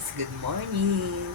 guys! Good morning!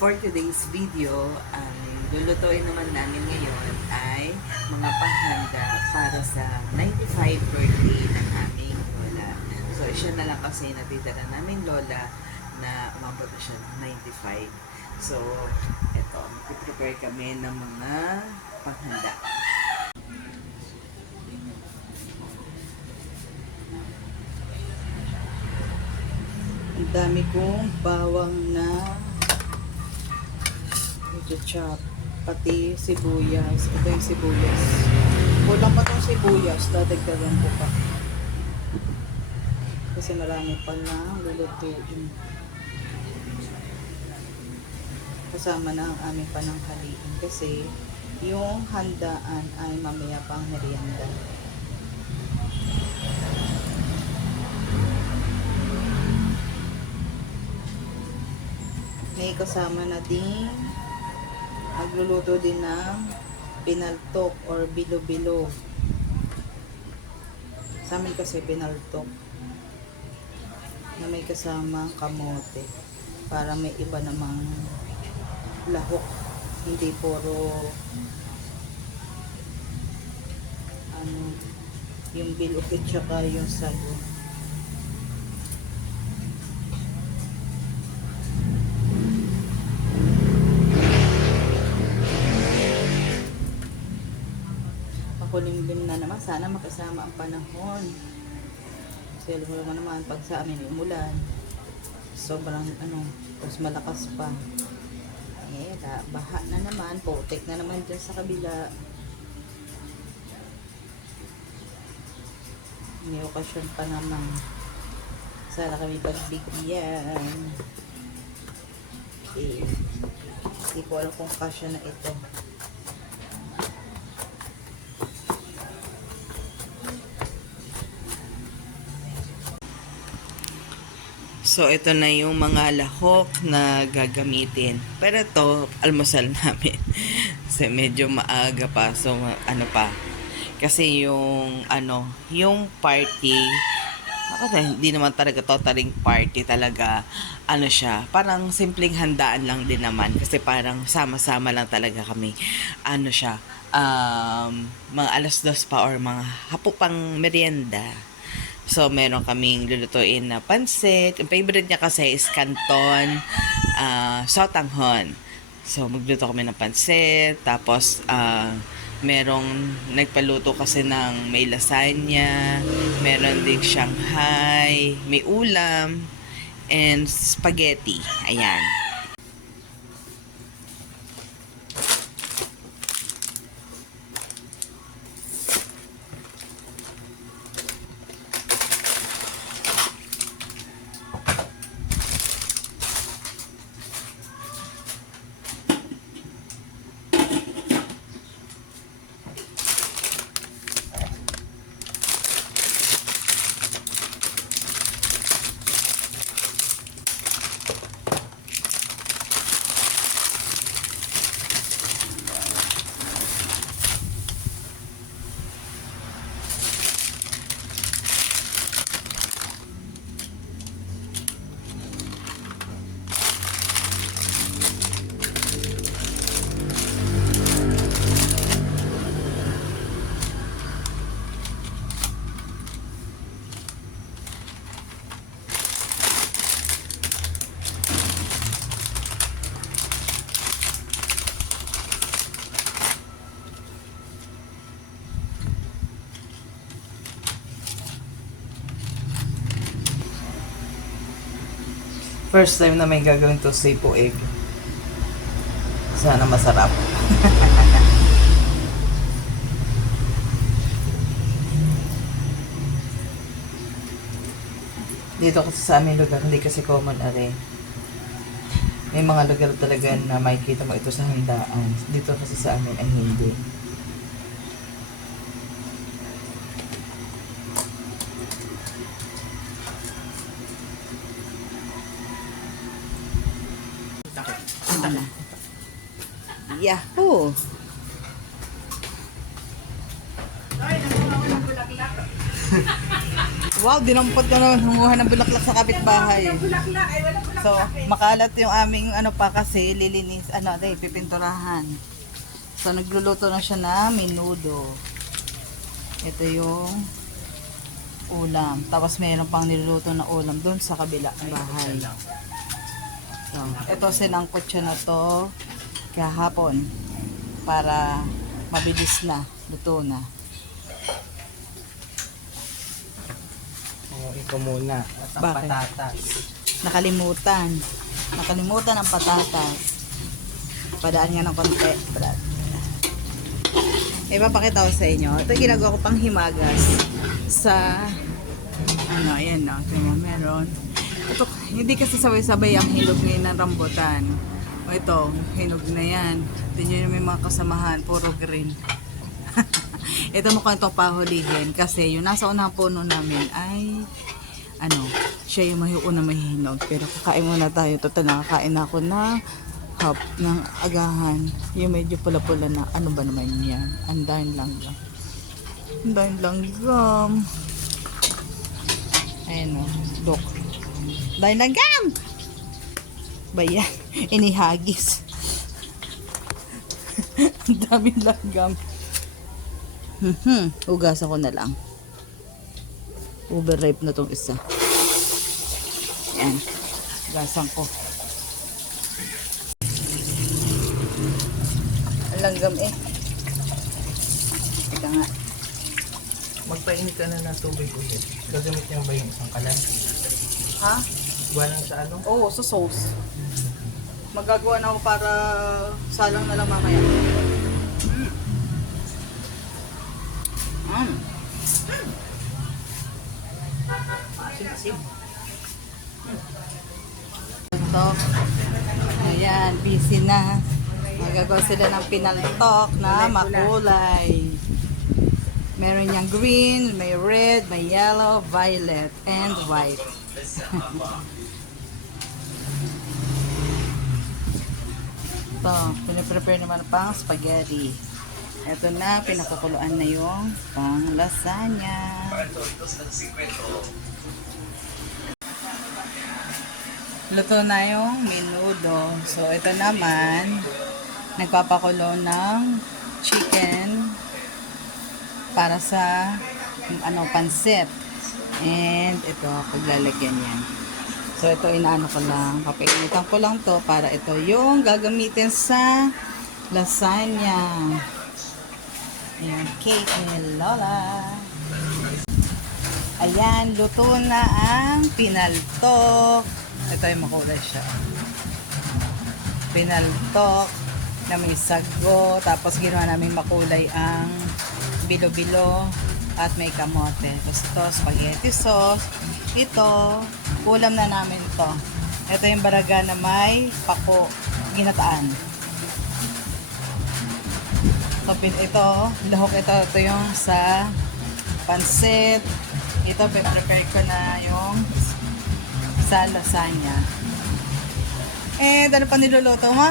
For today's video, ang lulutuin naman namin ngayon ay mga panghanda para sa 95 birthday ng aming lola. So, siya na lang kasi natitira namin lola na umabot na siya ng 95. So, eto, mag-prepare kami ng mga panghanda. Ang dami kong bawang na i-chop. Pati sibuyas. Ito yung sibuyas. Kulang pa itong sibuyas. Dadagdagan ko pa. Kasi marami pa na lulutuin. Kasama na ang aming pananghalian. Kasi yung handaan ay mamaya pang merienda. May kasama na din magluluto din ng pinaltok or bilo-bilo. Sa amin kasi pinaltok na may kasama kamote para may iba namang lahok, hindi puro yung bilog at saka yung sago. Kulimlim na naman, sana makasama ang panahon. Kasi alam mo naman pag sa amin umulan, sobrang tapos malakas pa. Baha na naman, putik na naman dyan sa kabila. May okasyon pa naman. Sana kami pagbigyan. Hindi ko alam kung kasya na ito. So, ito na yung mga lahok na gagamitin. Pero ito, almusal namin. Kasi medyo maaga pa. So, pa. Kasi yung party, hindi naman talaga totaling party talaga. Siya, parang simpleng handaan lang din naman. Kasi parang sama-sama lang talaga kami. Siya, mga 2:00 pa or mga hapupang merienda. So, meron kaming lulutuin na pansit. Ang favorite niya kasi is canton sotanghon. So, magluto kami ng pansit. Tapos, merong nagpaluto kasi ng may lasagna. Meron ding Shanghai. May ulam. And spaghetti. Ayan. First time na may gagawin to sipo egg. Sana masarap. Dito kasi sa aming lugar, hindi kasi common are. May mga lugar talaga na makikita mo ito sa handaan. Dito kasi sa amin ay hindi. Yahoo! Wow, dinampot ka naman. Humuha ng bulaklak sa kapitbahay. Bulaklak, ay wala So, makalat yung aming ano pa kasi lilinis, pipinturahan. So, nagluluto na siya na menudo. Ito yung ulam. Tapos mayroon pang niluluto na ulam doon sa kabila ng bahay. So, ito sinangkot siya na to kahapon para mabilis na, luto na. Ikaw muna. At ang Bakit? patatas. Nakalimutan ang patatas. Padaan nga ng konti. Ipapakita ko sa inyo. Ito ginagawa ko pang himagas sa ayan na. Ito mo, meron. Ito, hindi kasi sabay-sabay ang hinog ngayon ng rambutan. O ito, hinog na yan. Tingnan nyo may mga kasamahan, puro green. Ito mo itong pahulihin kasi yung nasa unang puno namin ay siya yung una may hinog. Pero kakain muna tayo. Total nakakain ako na ng agahan. Yung medyo pula-pula na ano ba naman yan. Andahin langgam. Ayan o. Look. Andahin langgam! Bayan. Inihagis. Ang daming langgam. Hugasan ko na lang. Overripe na tong isa. Yan. Hugasan ko. Ang langgam eh. Teka nga. Magpainit ka na ng tubig ulit. Gagamit niya ba yung isang kalan? Ha? Walang sa ano? Oo, sa sauce. Magagawa na ako para salang na lang mamaya. Pinaltok. Ayan, busy na. Magagawa sila ng pinaltok na makulay. Meron niyang green, may red, may yellow, violet, and white. Ito, pinaprepare naman pang spaghetti. Ito na, pinakukuluan na yung pang lasagna. Luto na yung menudo. So, ito naman, nagpapakulo ng chicken para sa pansit. And ito, paglalagyan yan. So, ito inaano ko lang. Papainitan ko lang to para ito yung gagamitin sa lasagna. Ayan, cake ni Lola. Ayan, luto na ang pinaltok. Ito yung makulay siya. Pinaltok na may sago. Tapos ginawa namin makulay ang bilo-bilo at may kamote. Tapos ito, spaghetti sauce. Ito, ulam na namin ito. Ito yung baraga na may pako, ginataan. So, ito, lahok ito yung sa pansit. Ito, prepare ko na yung sa lasagna. Eh, ano pa niluluto mo?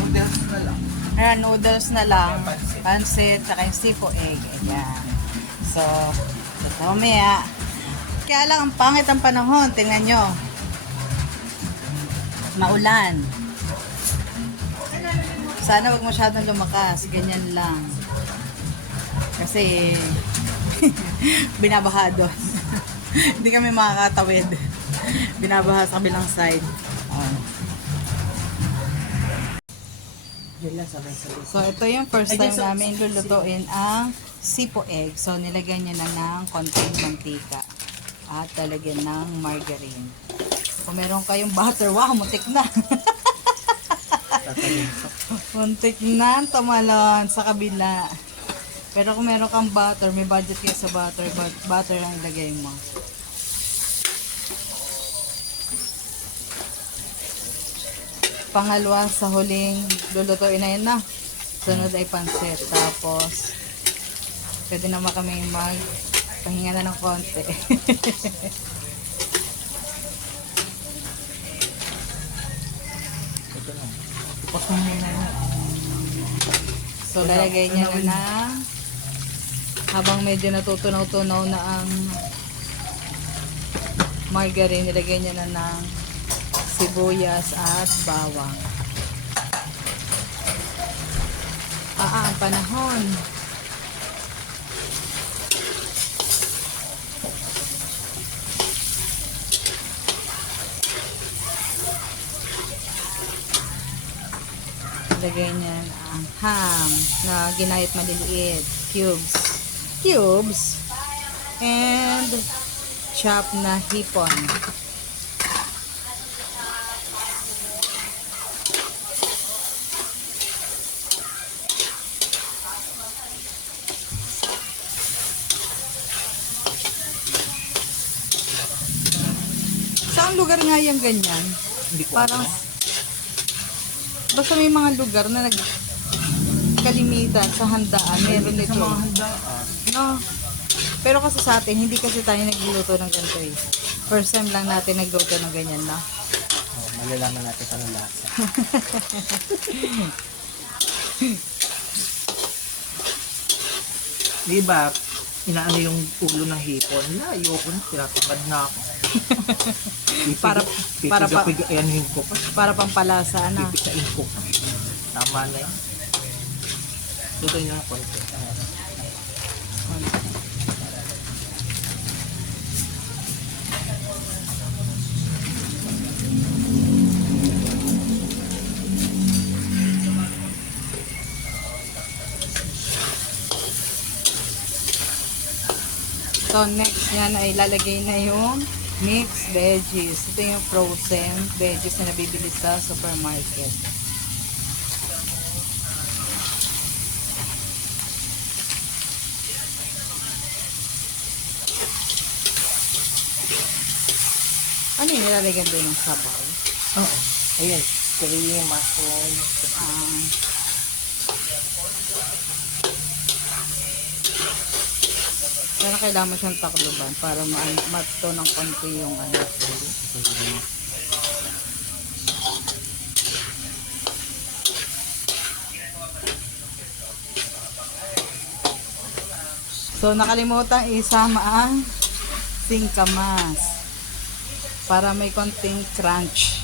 Noodles na lang. Ayan, noodles na lang. Pansit, saka yung sipo egg. Ayan. So, ito mamaya. Kaya lang, ang pangit ang panahon. Tingnan nyo. Maulan. Sana wag masyadong lumakas. Ganyan lang. Kasi, binabaha doon. Hindi kami makakatawid. Binabaha sa kabilang side. Oh. So, ito yung first time namin lulutuin ang sipo egg. So, nilagyan niya na ng konting mantika. At talagyan ng margarine. Kung meron kayong butter, wow, muntik na. Muntik na, tumalon sa kabila. Pero kung meron kang butter, may budget ka sa butter, butter ang ilagay mo. Pangalawa sa huling lulutuin na yun na. Sunod ay pansit. Tapos, pwede naman kami pahinga na ng konti. So, lalagay niya na habang medyo natutunaw-tunaw na ang margarine, nilagay niya na ng sibuyas at bawang. Ang panahon. Lagay niyan ang ham na ginayat maliliit. Cubes. And chop na hipon. Saan lugar nga yung ganyan? Hindi ko Parang, alam. basta may mga lugar na nagkalimitan sa handaan. Meron Sa nito. mga handa. No. Pero kasi sa atin, hindi kasi tayo nagluluto ng ganito eh. First time lang natin nagluto ng ganyan, no? Malalaman natin sa lasa. Di ba, inaano yung ulo ng hipon? Ayoko na, tinatabad na ako. Para- Pipigayanin ko pa. Para pampalasa, ano? Pipigayin ko pa. Tama na yun. Tutoy na konti. So, next yan ay lalagay na yung mixed veggies. Ito yung frozen veggies na nabibili sa supermarket. Ano yung nilalagyan doon ng sabaw? Oo. Ayan. Cream, mushroom. Ah, pero kailangan mo siyang takluban para mato ng konti yung ano. So, nakalimutan isama ang singkamas para may konting crunch.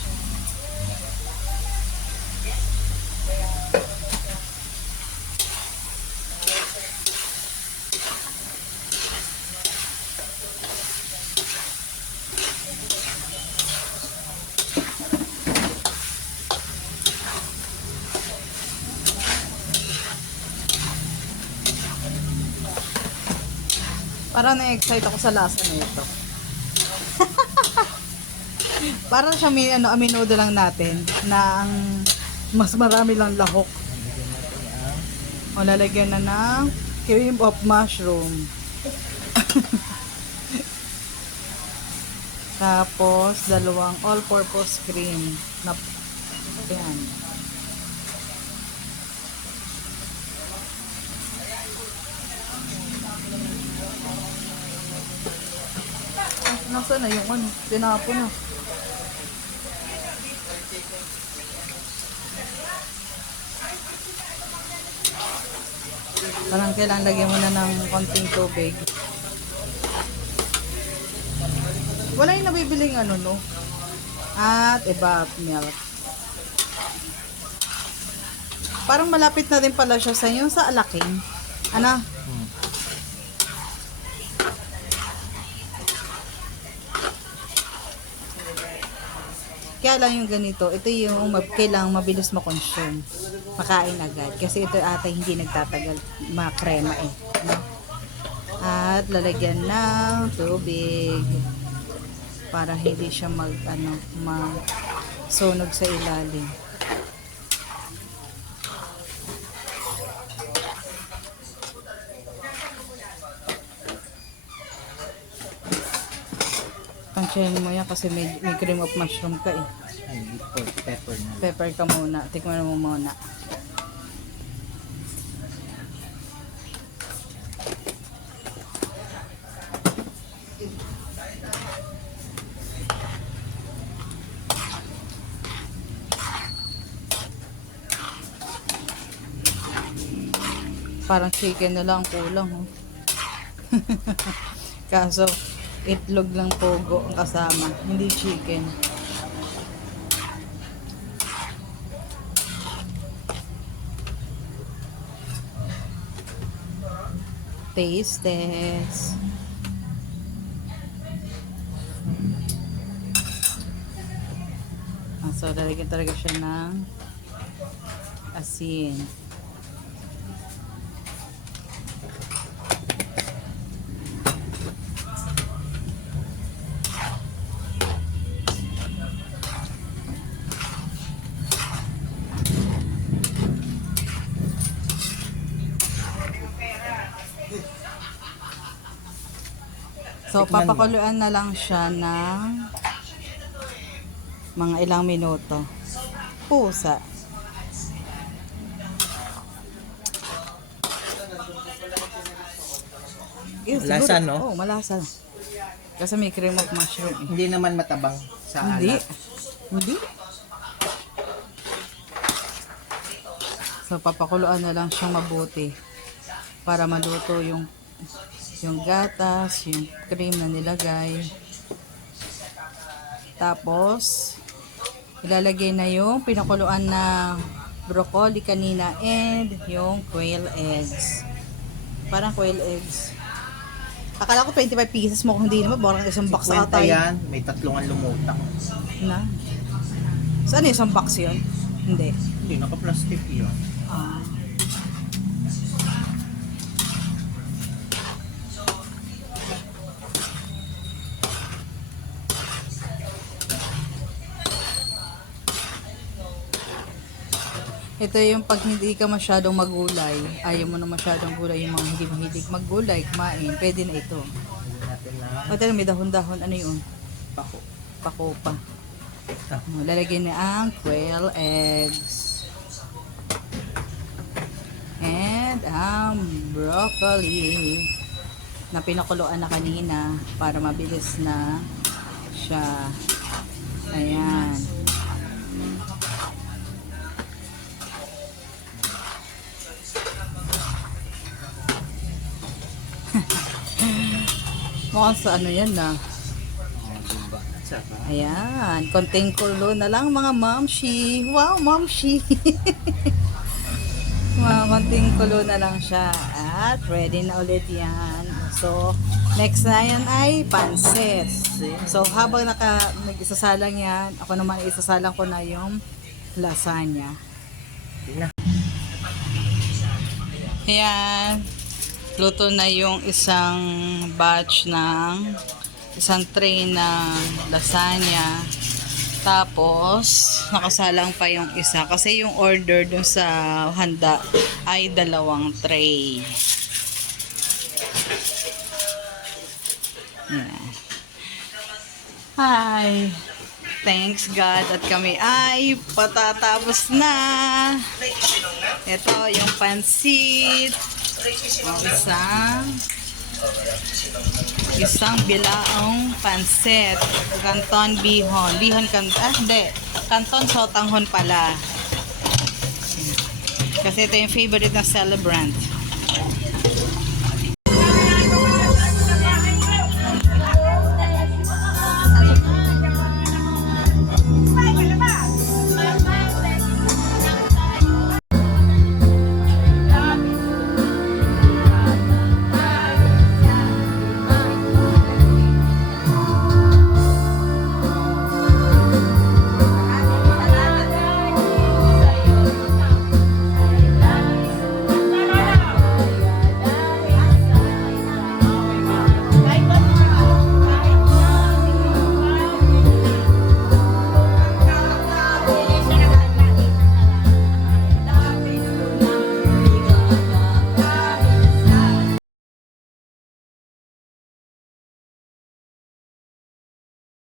Parang na-excite ako sa lasa nito. Parang siya may aminudo lang natin na ang mas marami lang lahok. O lalagyan na ng cream of mushroom. Tapos dalawang all-purpose cream na yan. Nasaan na yung ano? Tinapo na. Parang kailangan lagyan mo na ng konting tubig. Wala yung nabibiling ano, no? At evap milk. Parang malapit na din pala siya sa inyo sa alaking. Ano? Kaya lang yung ganito, ito yung kailangang mabilis makonsume. Makain agad. Kasi ito ata hindi nagtatagal makrema eh. No? At lalagyan ng tubig para hindi siya masunog sa ilalim. Pansyahin mo yan kasi may cream of mushroom ka eh. Ay, pepper na. Pepper ka muna. Tikman mo muna. Parang chicken na lang ang kulang. Oh. Kaso, itlog lang pogo ang kasama. Hindi chicken. Taste test. So, lalagyan talaga siya ng asin. So, Tikman mo. papakuluan na lang siya ng mga ilang minuto. Pusa. Malasa, no? Oo, malasa. Kasi may cream of mushroom. Hindi naman matabang sa Hindi. alat. Hindi. So, papakuluan na lang siyang mabuti para maluto yung gatas, yung cream na nilagay. Tapos, ilalagay na yung pinakuluan na broccoli kanina and yung quail eggs. Parang quail eggs. Akala ko 25 pieces mo, kung hindi naman, parang isang box Kwenta ata yun. yan, may tatlong ang lumutang. Na? Saan yung isang box yun? Hindi. Hindi, naka-plastic yun. Ah. Ito yung pag hindi ka masyadong magulay, ayaw mo na masyadong gulay, yung mga hindi mahilig maggulay, kumain, pwede na ito. Hindi natin na O, tala, may dahon-dahon, ano yun? pako. Pako pa. Ah. Lalagyan na ang quail eggs. And ang broccoli na pinakuluan na kanina para mabilis na siya. Ayan. Mukhang sa ano yan na. Oh, diba? Sarap. Ayan. Konting kulo na lang mga mamshi. Wow, mamshi. Mga konting kulo na lang siya. At ready na ulit yan. So, next na yan ay pansit. So, habang nag-isasalang yan, ako naman isasalang ko na yung lasagna. Hindi na. Ayan. Luto na yung isang batch ng isang tray ng lasagna. Tapos, nakasalang pa yung isa. Kasi yung order dun sa handa ay 2 tray. Ayan. Hi! Thanks God at kami ay patatapos na. Ito yung pansit. Isang bilaong pansit. Canton bihon. Canton sotanghon pala. Kasi ito yung favorite ng celebrant.